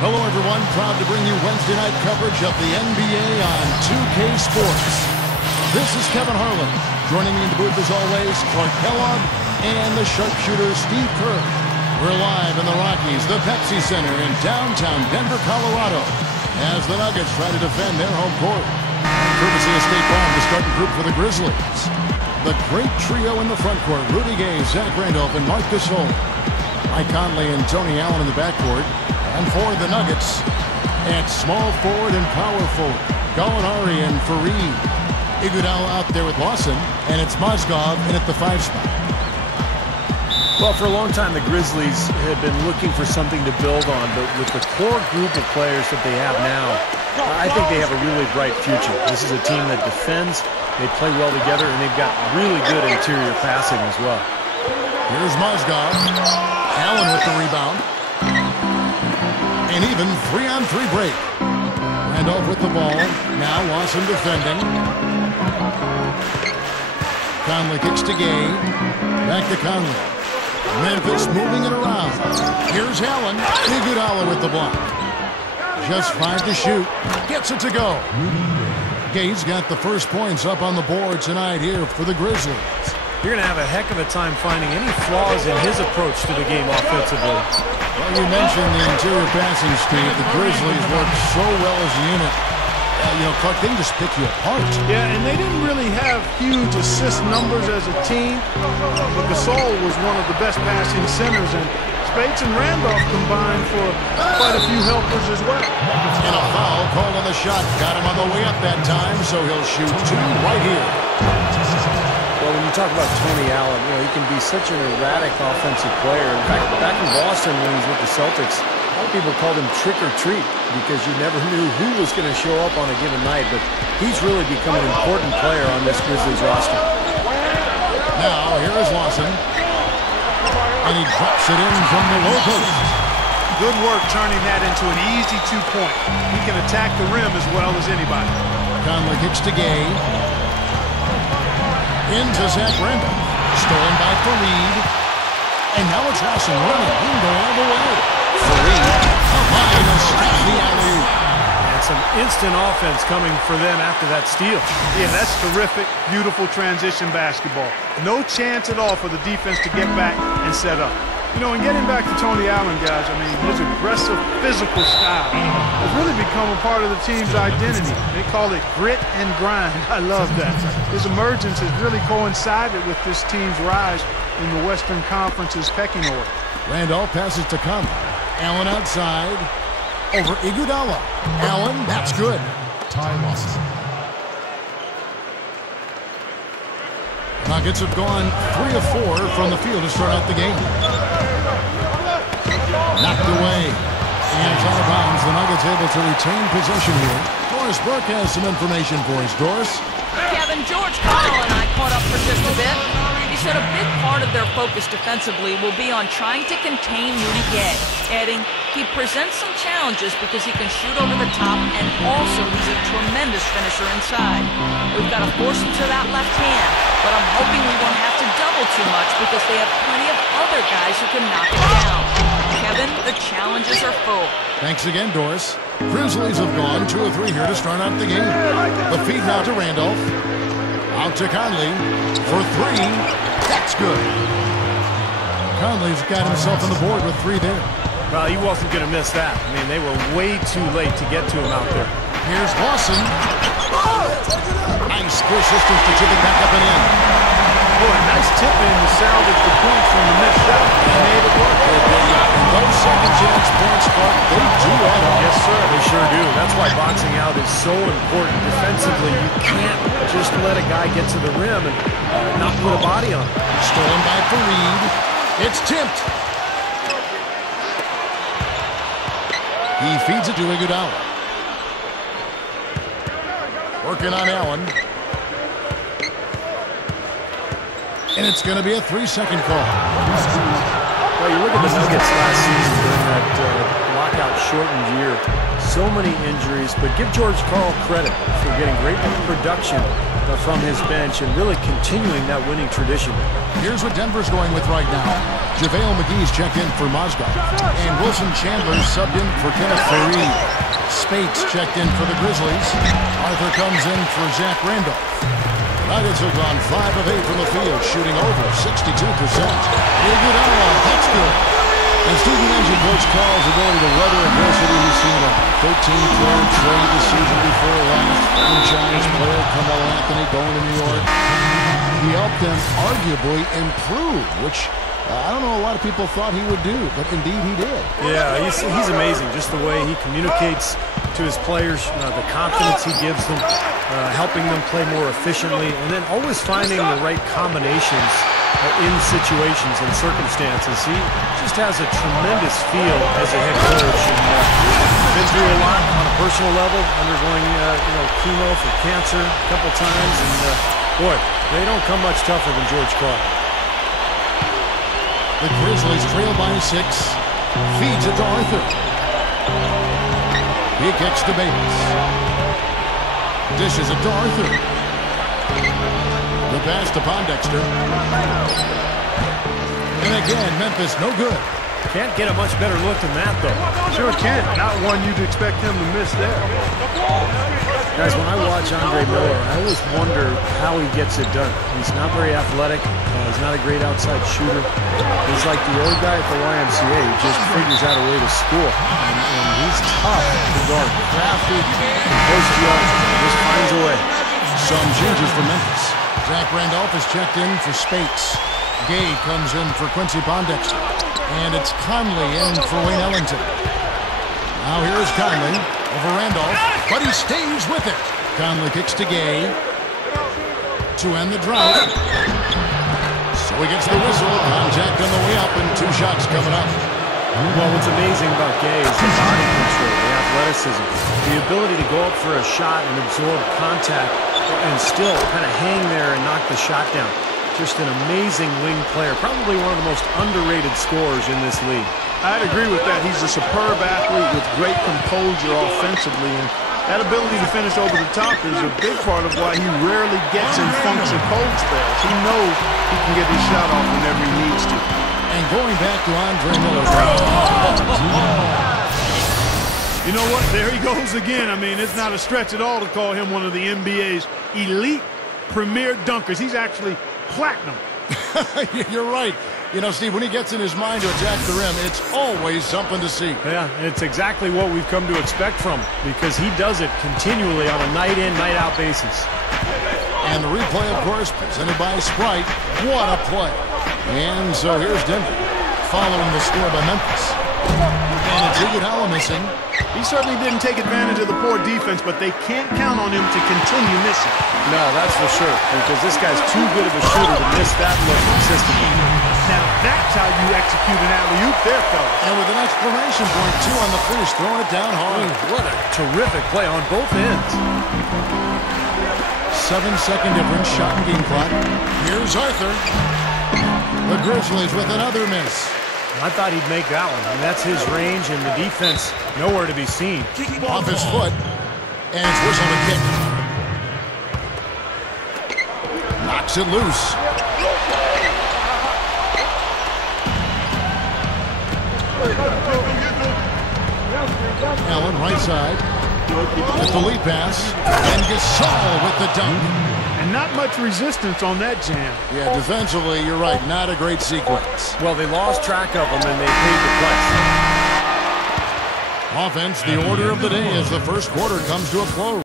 Hello, everyone. Proud to bring you Wednesday night coverage of the NBA on 2K Sports. This is Kevin Harlan. Joining me in the booth, as always, Clark Kellogg and the sharpshooter Steve Kerr. We're live in the Rockies, the Pepsi Center in downtown Denver, Colorado, as the Nuggets try to defend their home court. Courtesy of State Farm, the starting group for the Grizzlies. The great trio in the front court, Rudy Gay, Zach Randolph, and Marc Gasol. Mike Conley and Tony Allen in the backcourt. And for the Nuggets, at small forward and power forward, Gallinari and Fareed. Iguodala out there with Lawson, and it's Mozgov in at the 5 spot. Well, for a long time, the Grizzlies have been looking for something to build on, but with the core group of players that they have now, I think they have a really bright future. This is a team that defends, they play well together, and they've got really good interior passing as well. Here's Mozgov. Allen with the rebound. An even 3-on-3 break. Randolph with the ball. Now Lawson defending. Conley kicks to Gay. Back to Conley. Memphis moving it around. Here's Allen. Iguodala with the block. Just 5 to shoot. Gets it to go. Gay's got the first points up on the board tonight here for the Grizzlies. You're going to have a heck of a time finding any flaws in his approach to the game offensively. Well, you mentioned the interior passing, Steve. The Grizzlies work so well as a unit. Clark, they can just pick you apart. Yeah, and they didn't really have huge assist numbers as a team, but Gasol was one of the best passing centers, and Spates and Randolph combined for quite a few helpers as well. And a foul called on the shot. Got him on the way up that time, so he'll shoot 2 right here. Well, when you talk about Tony Allen, he can be such an erratic offensive player. In fact, back in Boston when he was with the Celtics, a lot of people called him trick or treat because you never knew who was going to show up on a given night. But he's really become an important player on this Grizzlies roster. Now, here is Lawson. And he drops it in from the low post. Good work turning that into an easy 2-point. He can attack the rim as well as anybody. Conley kicks to Gay. Into Zach Randolph. Stolen by Fareed. And now it's Lawson running. He can go all the way. Fareed. Behind to stop the alley-oop. And some instant offense coming for them after that steal. Yeah, that's terrific, beautiful transition basketball. No chance at all for the defense to get back and set up. And getting back to Tony Allen, guys, his aggressive physical style has really become a part of the team's identity. They call it grit and grind. I love that. His emergence has really coincided with this team's rise in the Western Conference's pecking order. Randolph passes to Conley. Allen outside. Over Iguodala. Allen, that's good. Nuggets have gone 3 of 4 from the field to start out the game. Knocked away. And it's out of bounds. The Nuggets able to retain possession here. Doris Burke has some information for us. Doris? Kevin, George Karl and I caught up for just a bit. He said a big part of their focus defensively will be on trying to contain Rudy Gay, adding he presents some challenges because he can shoot over the top and also he's a tremendous finisher inside. We've got to force him to that left hand, but I'm hoping we won't have to double too much because they have plenty of other guys who can knock it down. Kevin, the challenges are full. Thanks again, Doris. Grizzlies have gone 2 of 3 here to start out the game. The feed now to Randolph. Out to Conley for 3. That's good. Conley's got himself on the board with 3 there. Well, he wasn't going to miss that. They were way too late to get to him out there. Here's Lawson. Nice persistence to tip it back up and in. Boy, nice tip in to salvage the points from the missed shot. He made it work. Those second chance points, Clark, they do add up. Yes, sir, they sure do. That's why boxing out is so important defensively. You can't just let a guy get to the rim and not put a body on him. Stolen by Fareed. It's tipped. He feeds it to Iguodala. Working on Allen. And it's going to be a 3-second call. Well, you look at the Nuggets last season during that lockout-shortened year. So many injuries, but give George Karl credit for getting great production from his bench and really continuing that winning tradition. Here's what Denver's going with right now. JaVale McGee's checked in for Mozgov. And Wilson Chandler's subbed in for Kenneth Faried. Spates checked in for the Grizzlies. Arthur comes in for Zach Randolph. Nuggets have gone 5 of 8 from the field, shooting over 62%. Iguodala, that's good. And Steve mentioned Coach Carl's ability to weather adversity. He's seen a 13-player trade the season before last. Franchise player Carmelo Anthony going to New York. He helped them arguably improve, which I don't know a lot of people thought he would do, but indeed he did. Yeah, he's amazing. Just the way he communicates to his players, the confidence he gives them, helping them play more efficiently, and then always finding the right combinations in situations and circumstances. He just has a tremendous feel as a head coach, and been through a lot on a personal level, undergoing chemo for cancer a couple times, and boy, they don't come much tougher than George Clark. The Grizzlies trail by 6. Feeds it to Arthur. He kicks to Bates. Dishes it to Arthur. The pass to Pondexter. And again, Memphis no good. Can't get a much better look than that, though. Sure can't. Not one you'd expect him to miss there. Guys, when I watch Andre Miller, I always wonder how he gets it done. He's not very athletic. He's not a great outside shooter. He's like the old guy at the YMCA who just figures out a way to score. And he's tough to guard. Crafty, post yard, just finds a way. Some changes for Memphis. Zach Randolph is checked in for Spates. Gay comes in for Quincy Pondexter. And it's Conley in for Wayne Ellington. Now here's Conley over Randolph, but he stays with it. Conley kicks to Gay to end the drought. So he gets the whistle. Contact on the way up, and 2 shots coming up. Well, what's amazing about Gay is the body control, the athleticism, the ability to go up for a shot and absorb contact and still kind of hang there and knock the shot down. Just an amazing wing player, probably one of the most underrated scorers in this league. I'd agree with that. He's a superb athlete with great composure offensively, and that ability to finish over the top is a big part of why he rarely gets in funks and cold spells. He knows he can get his shot off whenever he needs to. And going back to Andre Miller. You know what? There he goes again. I mean, it's not a stretch at all to call him one of the NBA's elite premier dunkers. He's actually platinum. You're right. You know, Steve, when he gets in his mind to attack the rim, it's always something to see. Yeah, it's exactly what we've come to expect from him because he does it continually on a night-in, night-out basis. And the replay, of course, presented by Sprite. What a play. And so here's Denver, following the score by Memphis. And it's Iguodala missing. He certainly didn't take advantage of the poor defense, but they can't count on him to continue missing. No, that's for sure, because this guy's too good of a shooter to miss that look consistently. Now that's how you execute an alley-oop there, fellas. And with an exclamation point, 2 on the finish, throwing it down hard. What a terrific play on both ends. 7-second difference, shot and game clock. Here's Arthur. The Grizzlies with another miss. I thought he'd make that one. I mean, that's his range, and the defense nowhere to be seen. Off his foot, and it's whistle to kick. Knocks it loose. Allen, right side, with the lead pass, and Gasol with the dunk. And not much resistance on that jam. Yeah, defensively, you're right, not a great sequence. Well, they lost track of him, and they paid the price. Offense, the order of the day as the first quarter comes to a close.